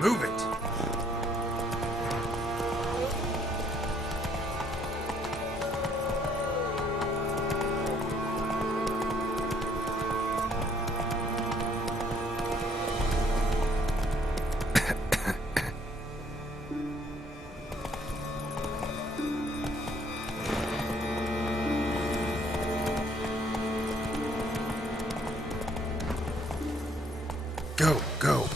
Move it! Go, go.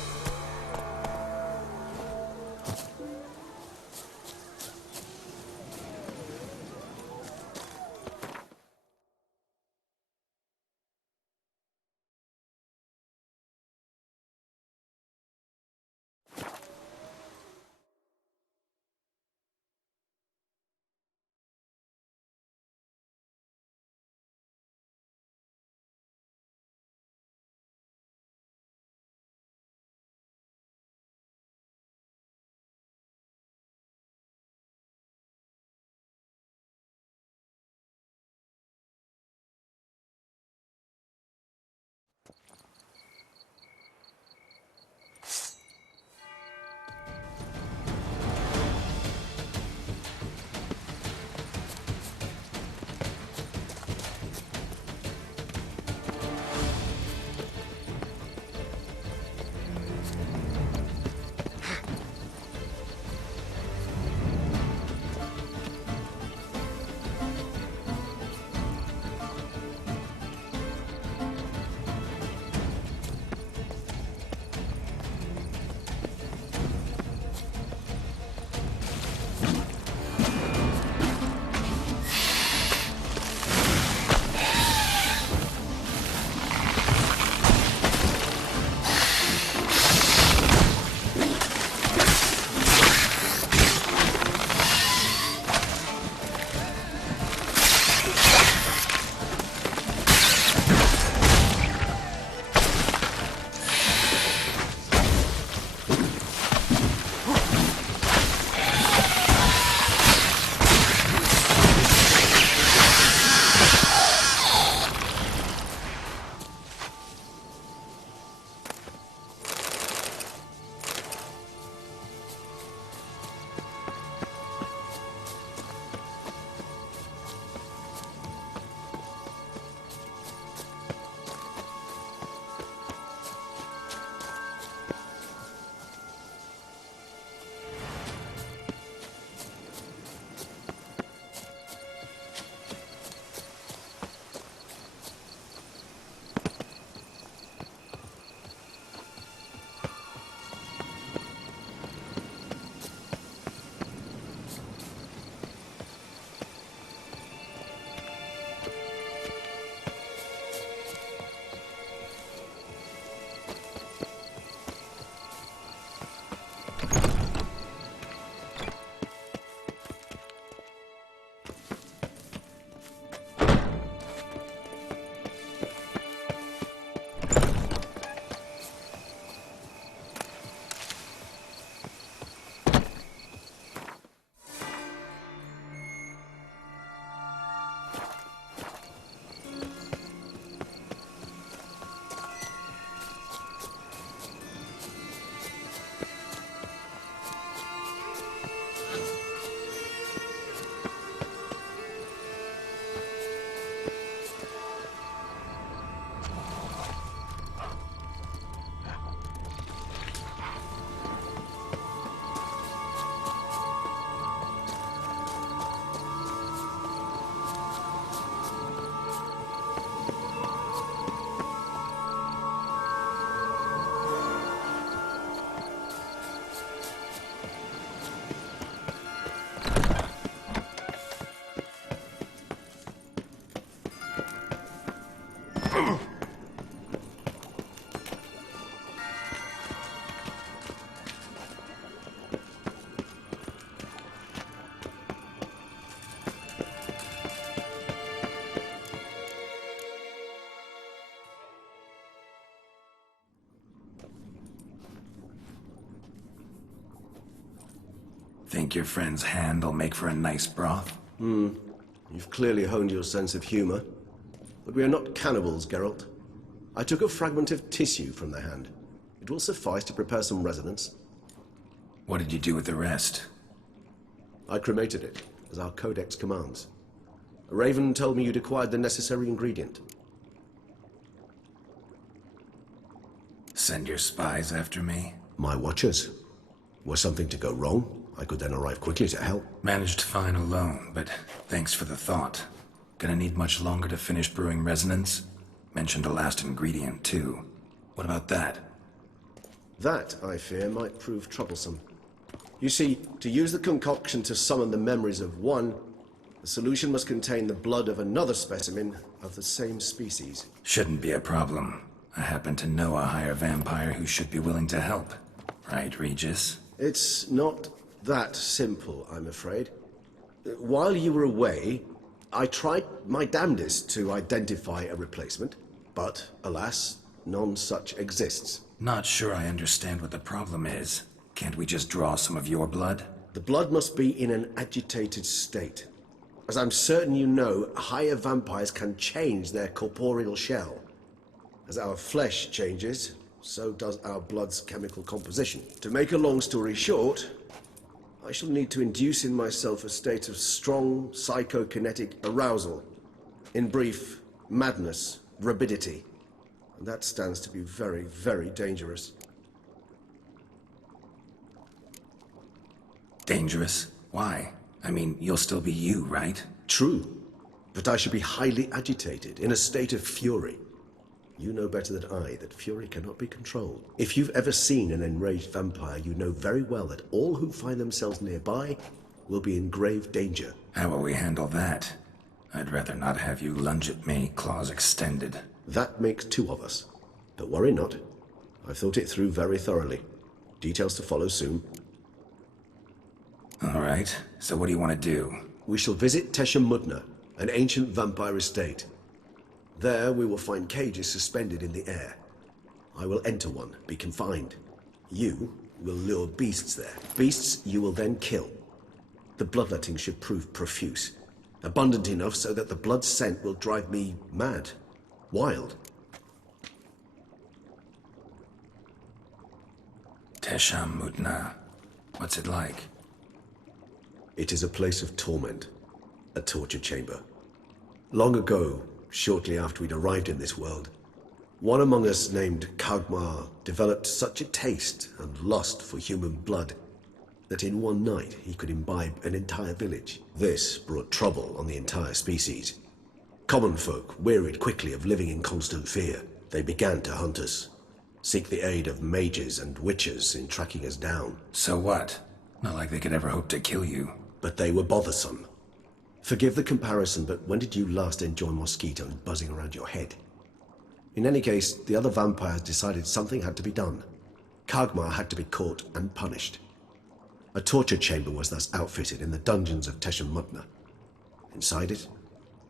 Think your friend's hand will make for a nice broth? You've clearly honed your sense of humor. But we are not cannibals, Geralt. I took a fragment of tissue from the hand. It will suffice to prepare some resonance. What did you do with the rest? I cremated it, as our codex commands. Raven told me you'd acquired the necessary ingredient. Send your spies after me? My watchers. Were something to go wrong, I could then arrive quickly to help. Managed fine alone, but thanks for the thought. Gonna need much longer to finish brewing resonance? Mentioned a last ingredient, too. What about that? That, I fear, might prove troublesome. You see, to use the concoction to summon the memories of one, the solution must contain the blood of another specimen of the same species. Shouldn't be a problem. I happen to know a higher vampire who should be willing to help. Right, Regis? It's not that simple, I'm afraid. While you were away, I tried my damnedest to identify a replacement, but alas, none such exists. Not sure I understand what the problem is. Can't we just draw some of your blood? The blood must be in an agitated state. As I'm certain you know, higher vampires can change their corporeal shell. As our flesh changes, so does our blood's chemical composition. To make a long story short, I shall need to induce in myself a state of strong psychokinetic arousal. In brief, madness, rabidity. And that stands to be very, very dangerous. Dangerous? Why? I mean, you'll still be you, right? True, but I should be highly agitated, in a state of fury. You know better than I that fury cannot be controlled. If you've ever seen an enraged vampire, you know very well that all who find themselves nearby will be in grave danger. How will we handle that? I'd rather not have you lunge at me, claws extended. That makes two of us. But worry not. I've thought it through very thoroughly. Details to follow soon. All right, so what do you want to do? We shall visit Tesha Mudna, an ancient vampire estate. There we will find cages suspended in the air. I will enter one, be confined. You will lure beasts there. Beasts you will then kill. The bloodletting should prove profuse. Abundant enough so that the blood scent will drive me mad. Wild. Tesha Mudna. What's it like? It is a place of torment. A torture chamber. Long ago, shortly after we'd arrived in this world, one among us named Kagmar developed such a taste and lust for human blood that in one night he could imbibe an entire village. This brought trouble on the entire species. Common folk wearied quickly of living in constant fear. They began to hunt us, seek the aid of mages and witches in tracking us down. So what? Not like they could ever hope to kill you. But they were bothersome. Forgive the comparison, but when did you last enjoy mosquitoes buzzing around your head? In any case, the other vampires decided something had to be done. Kagmar had to be caught and punished. A torture chamber was thus outfitted in the dungeons of Tesha Mudna. Inside it,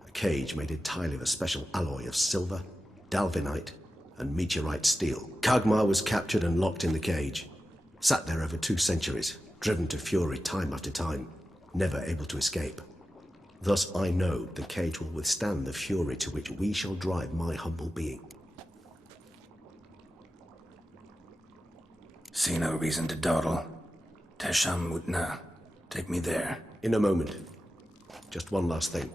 a cage made entirely of a special alloy of silver, dalvinite, and meteorite steel. Kagmar was captured and locked in the cage. Sat there over 2 centuries, driven to fury time after time, never able to escape. Thus I know the cage will withstand the fury to which we shall drive my humble being. See no reason to dawdle. Tesha Mudna. Take me there. In a moment. Just one last thing.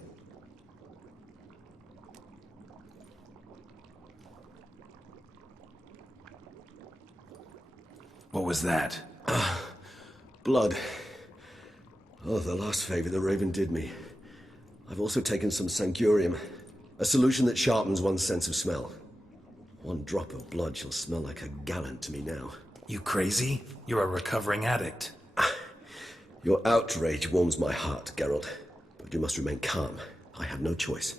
What was that? Blood. Oh, the last favor the Raven did me. I've also taken some Sancurium, a solution that sharpens one's sense of smell. 1 drop of blood shall smell like a gallon to me now. You crazy? You're a recovering addict. Your outrage warms my heart, Geralt. But you must remain calm. I have no choice.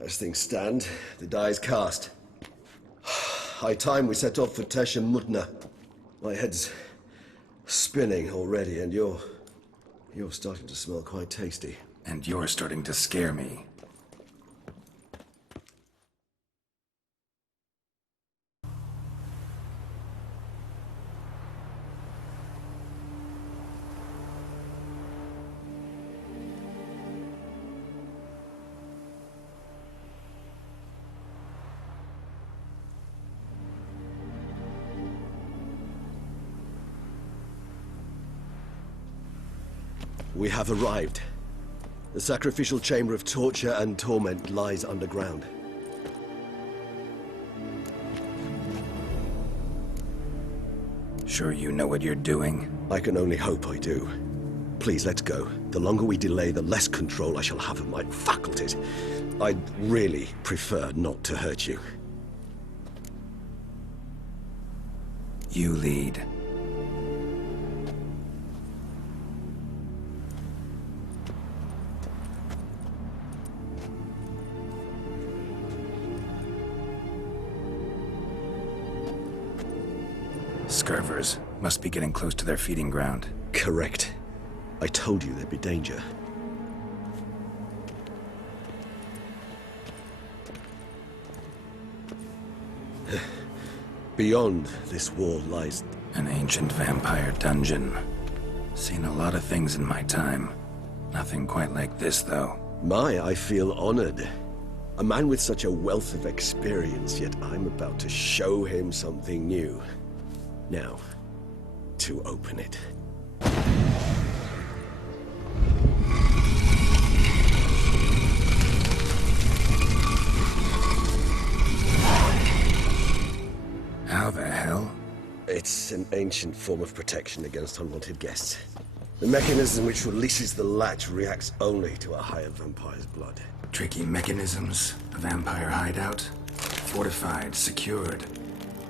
As things stand, the die is cast. High time we set off for Tesha Mudna. My head's spinning already, and you're starting to smell quite tasty. And you're starting to scare me. We have arrived. The sacrificial chamber of torture and torment lies underground. Sure you know what you're doing? I can only hope I do. Please, let's go. The longer we delay, the less control I shall have of my faculties. I'd really prefer not to hurt you. You lead. Scurvers must be getting close to their feeding ground. Correct. I told you there'd be danger. Beyond this wall lies... An ancient vampire dungeon. Seen a lot of things in my time. Nothing quite like this, though. I feel honored. A man with such a wealth of experience, yet I'm about to show him something new. Now, to open it. How the hell? It's an ancient form of protection against unwanted guests. The mechanism which releases the latch reacts only to a higher vampire's blood. Tricky mechanisms, a vampire hideout. Fortified, secured.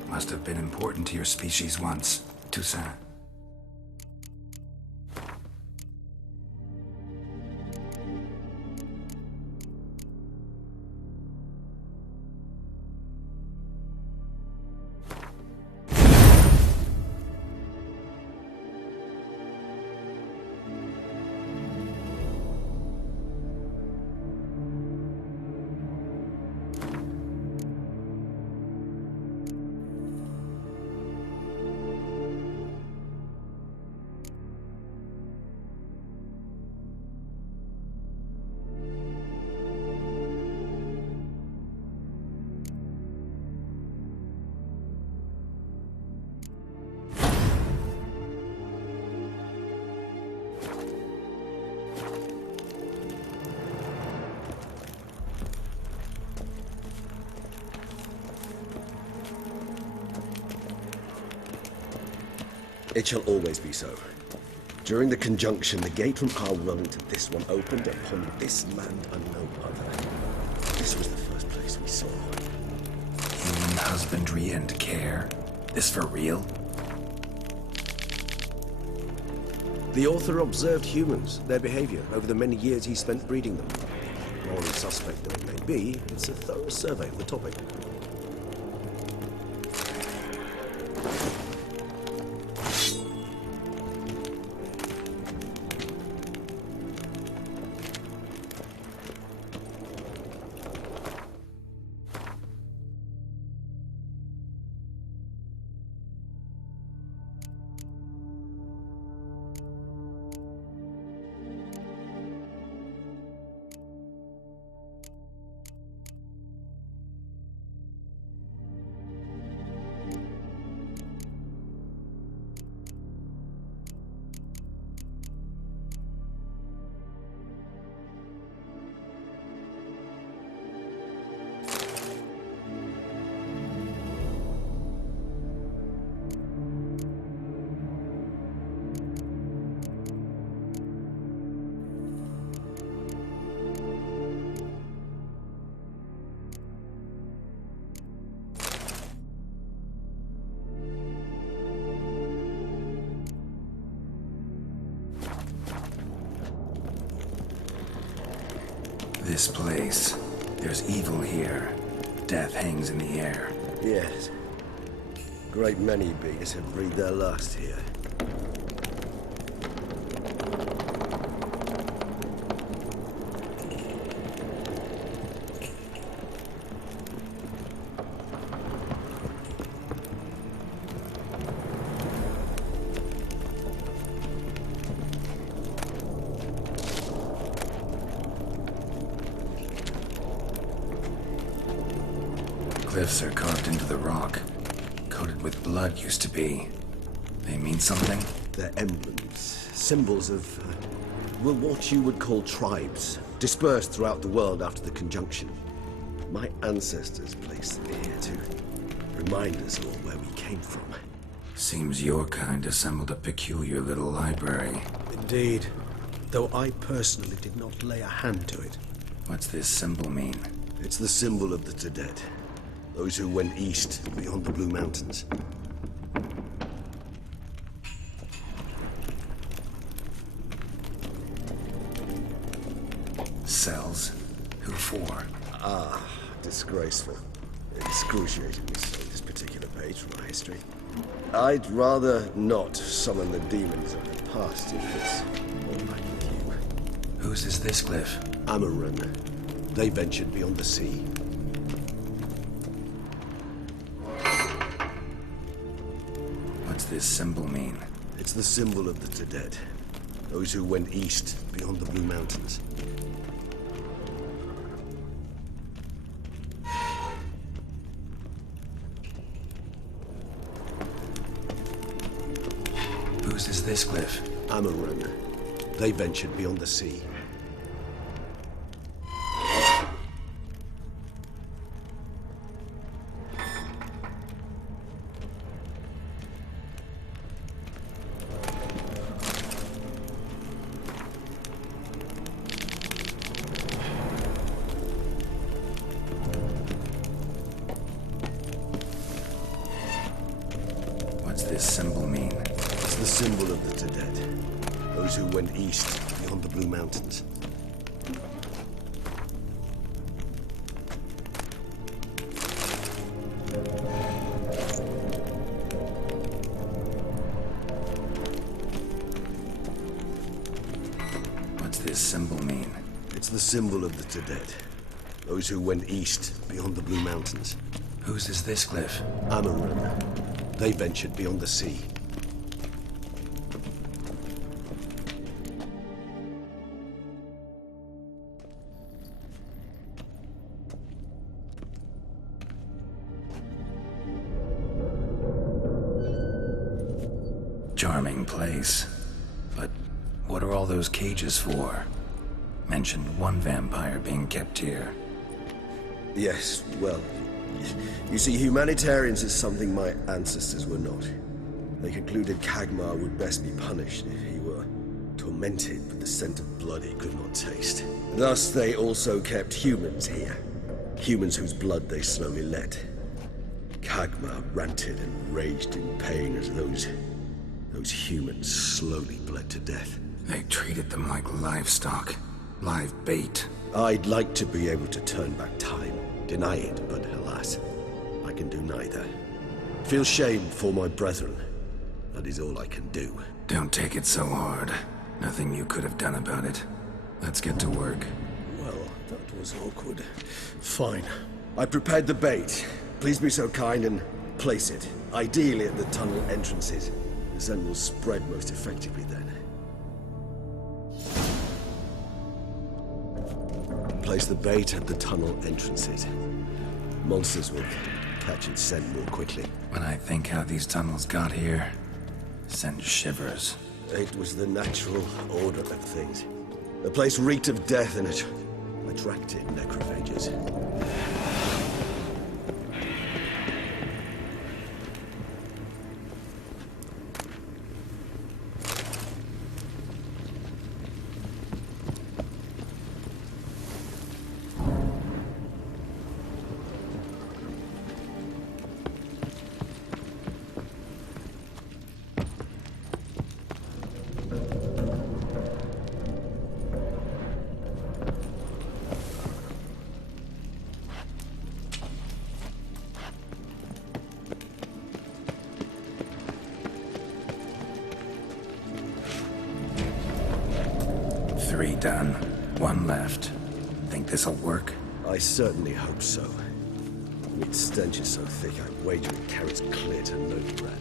Must have been important to your species once, Toussaint. It shall always be so. During the conjunction, the gate from our world into this one opened upon this land and no other. This was the first place we saw. Human husbandry and care. This for real? The author observed humans, their behavior, over the many years he spent breeding them. Morally suspect though it may be, it's a thorough survey of the topic. This place. There's evil here. Death hangs in the air. Yes. Great many beasts have breathed their last here. Cliffs are carved into the rock. Coated with blood used to be. They mean something? They're emblems, symbols of were what you would call tribes, dispersed throughout the world after the conjunction. My ancestors placed them here to remind us all where we came from. Seems your kind assembled a peculiar little library. Indeed, though I personally did not lay a hand to it. What's this symbol mean? It's the symbol of the Tedet, those who went east beyond the Blue Mountains. Cells? Who for? Disgraceful. Excruciatingly so, this particular page from our history. I'd rather not summon the demons of the past if it's all right with you. Whose is this glyph? Amarun. They ventured beyond the sea. What's this symbol mean? It's the symbol of the Tedet, those who went east beyond the Blue Mountains. Whose is this glyph? Amarun. They ventured beyond the sea. What's this symbol mean? It's the symbol of the Tedet, those who went east beyond the Blue Mountains. What's this symbol mean? It's the symbol of the Tedet, those who went east beyond the Blue Mountains. Whose is this glyph? Amarun. They ventured beyond the sea. Charming place. But what are all those cages for? Mentioned one vampire being kept here. Yes, well, you see, humanitarians is something my ancestors were not. They concluded Kagmar would best be punished if he were tormented with the scent of blood he could not taste. Thus, they also kept humans here. Humans whose blood they slowly let. Kagmar ranted and raged in pain as those humans slowly bled to death. They treated them like livestock. Live bait. I'd like to be able to turn back time, deny it, but alas, I can do neither. Feel shame for my brethren. That is all I can do. Don't take it so hard. Nothing you could have done about it. Let's get to work. Well, that was awkward. Fine. I prepared the bait. Please be so kind and place it, ideally at the tunnel entrances. The scent will spread most effectively then. Place the bait at the tunnel entrances. Monsters will catch its scent more quickly. When I think how these tunnels got here, sends shivers. It was the natural order of things. The place reeked of death and it attracted necrophages. Three done. One left. Think this'll work? I certainly hope so. Its stench is so thick, I wager it carries clear to Novigrad.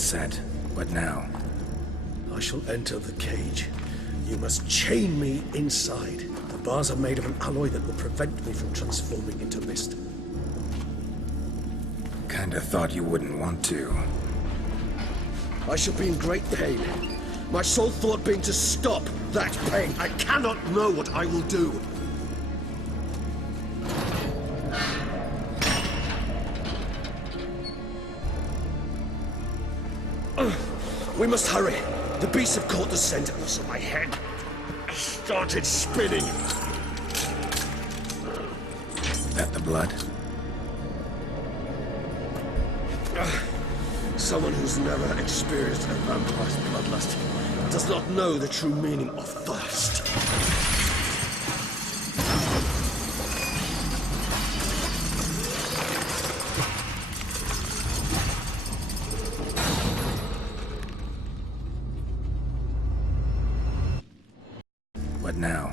It's set. What now? I shall enter the cage. You must chain me inside. The bars are made of an alloy that will prevent me from transforming into mist. Kinda thought you wouldn't want to. I shall be in great pain. My sole thought being to stop that pain. I cannot know what I will do. We must hurry. The beasts have caught the scent, and also my head started spinning. That the blood? Someone who's never experienced a vampire's bloodlust does not know the true meaning of thirst. What now?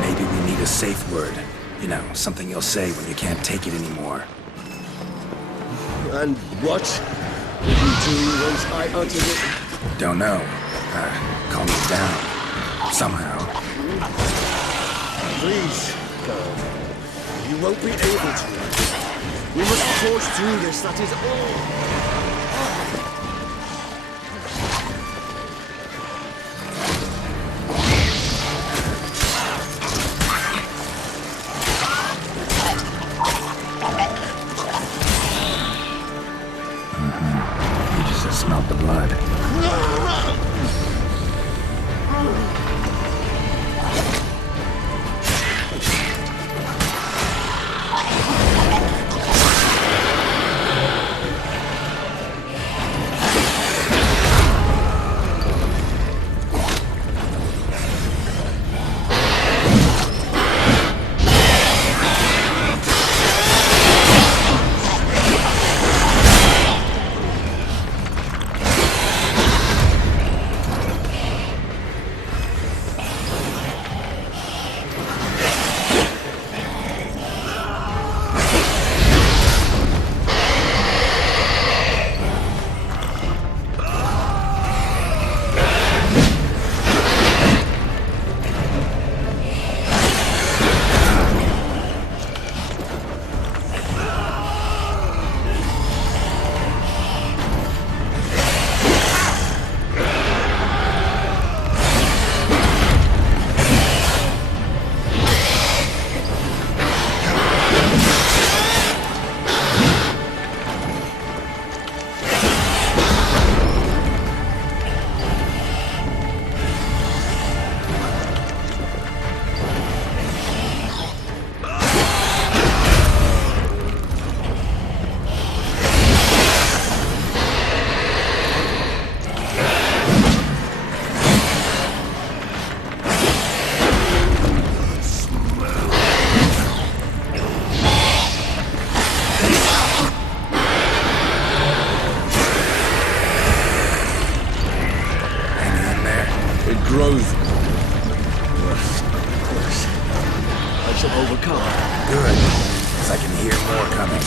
Maybe we need a safe word. You know, something you'll say when you can't take it anymore. And what will you do once I utter it? Don't know. Calm it down. Somehow. Please, go. You won't be able to. We must forge through this, that is all. Smelt the blood. Growth. Yes, of course. I shall overcome. Good. 'Cause I can hear more coming.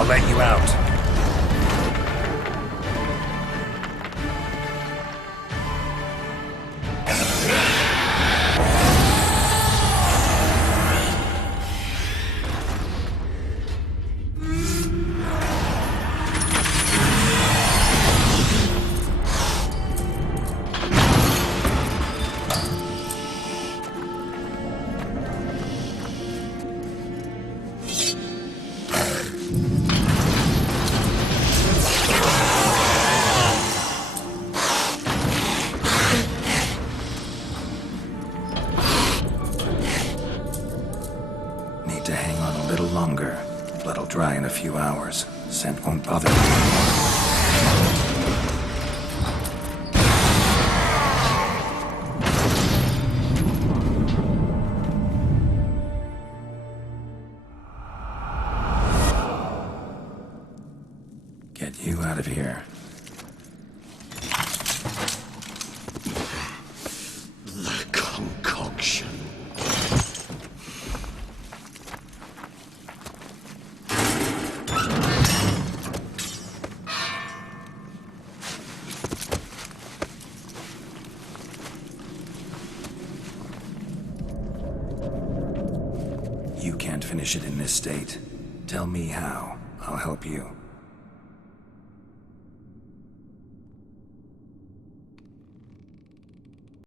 I'll let you out. Need to hang on a little longer. Blood'll dry in a few hours. Scent won't bother me anymore. Get you out of here. The concoction. You can't finish it in this state. Tell me how. I'll help you.